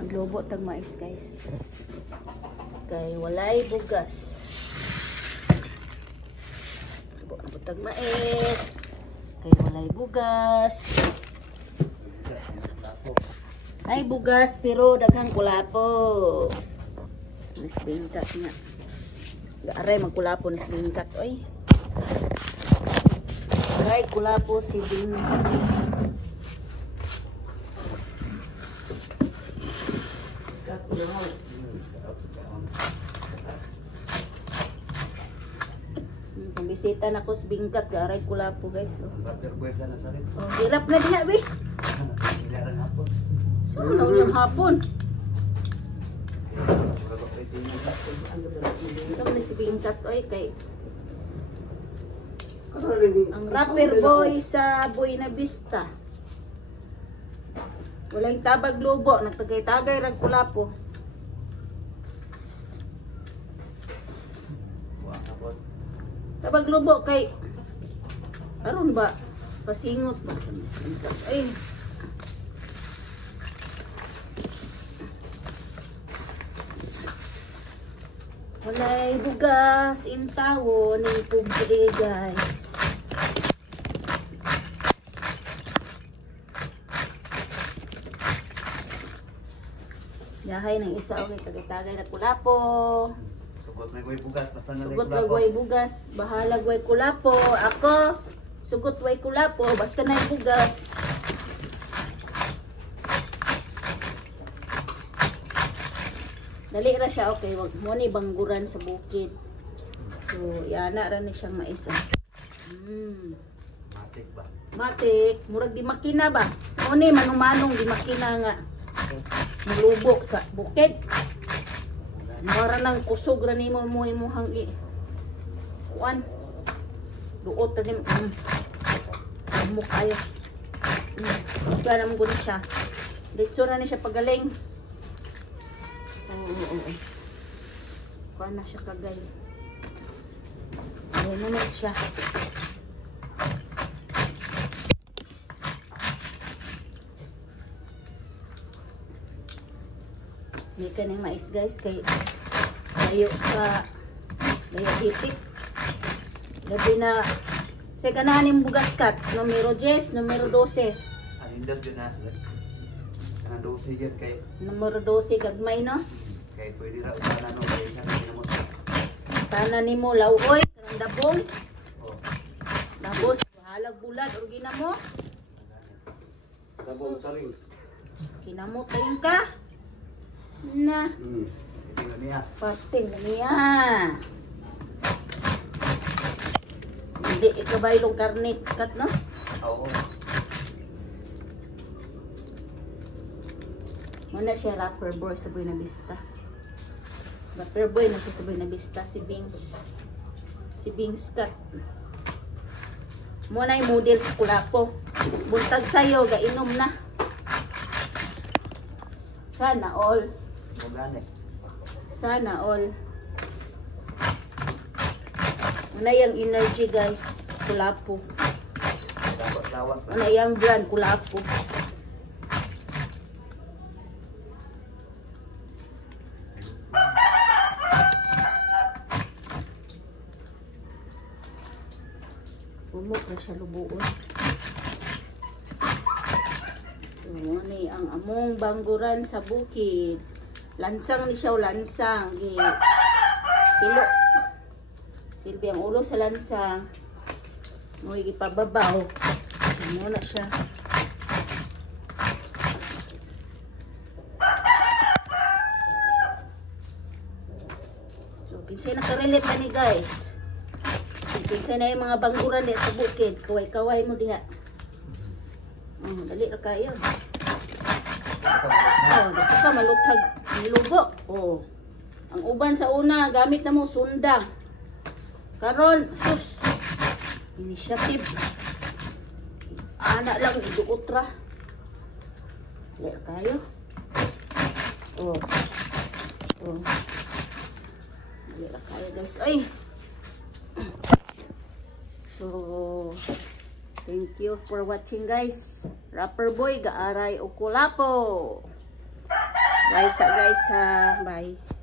Maglubo tag mais guys. Kay walay bugas. Lubo na tag mais. Kay walay bugas. Ay bugas pero daghang kulapo. Mas bingkat nga. Aray magkulapo ni bingkat oy. Aray kulapo si bingkat. Bisita na ko sa bingkat, garay kulapo guys. Oh, hirap na diha, be. So, na ulang hapon. So, na si bingkat, oy, kay ang rapper boy sa Buena Vista. Walang tabag lubo, nagtagay-tagay rag kulapo. Tabag lubo kay aron ba pasingot ba sa misingkat. Ay. Walay bugas intawo ni pobre guys. Yahay ng isa okay tagay-tagay na kulapo. Sugot na guay bugas, basta na sugot na guay bugas, bahala guay kulapo. Ako, sugot guay kulapo, basta na bugas. Dali ra siya, okay, wag mo ni bangguran sa bukid. So, yana ra ni siyang maisa. Matik ba? Matik, murag di makina ba? O ni manong-manong di makina nga. Malubok sa bukid. Mara nang kusog ra nimo mo imuhang kuan. Duot ra nimo. Mo kayo. Kaya naman gud siya. Ditso na ni siya pagaling. Oo. Kuan na siya kagay. Ayan naman siya. May kaning mais guys kay layo sa hitik. Labi na sa kanahaning bugas kat numero 10, numero 12. Alindar din na sila. Kanang 12 yan kay Numero 12 gagmay no. kay pwede ra usahan no kay kanang ginamos. Tanan nimo lawgoy kanang dabong. Oh. Tapos halag bulad or ginamo. Dabong saring. Kinamot tayon ka. Na. Tingnan niya. Parting na niya. Hindi ikabaylong karnit kat no? Oo. Muna siya rapper boy sa Buena Vista. Rapper boy na siya sa Buena Vista. Si Bings. Si Bings kat. Muna yung model sa Kulapo. Buntag sayo, gainom na. Sana all. Sana all. Una yung energy guys. Kulapo. Una yung brand Kulapo. Umok na siya lubuon. Ano ni ang among bangguran sa bukid. Lansang ni siya, lansang. Ilo. Silbi ang ulo sa lansang. Muy gipababaw. Ano na siya. So, kinsay nakarelate na ni guys. Kinsay na yung mga bangguran di sa bukid. Kaway-kaway mo diha. Dali ra kayo. Dito ka maluthag nilubo. Ang uban sa una gamit na mo sundang. Karon sus initiative. Ana lang iduot ra. Dali ra kayo. Dali ra kayo guys. Ay. So thank you for watching guys. Rapper boy gaaray o Kulapo. Bye sa guys ha. Bye.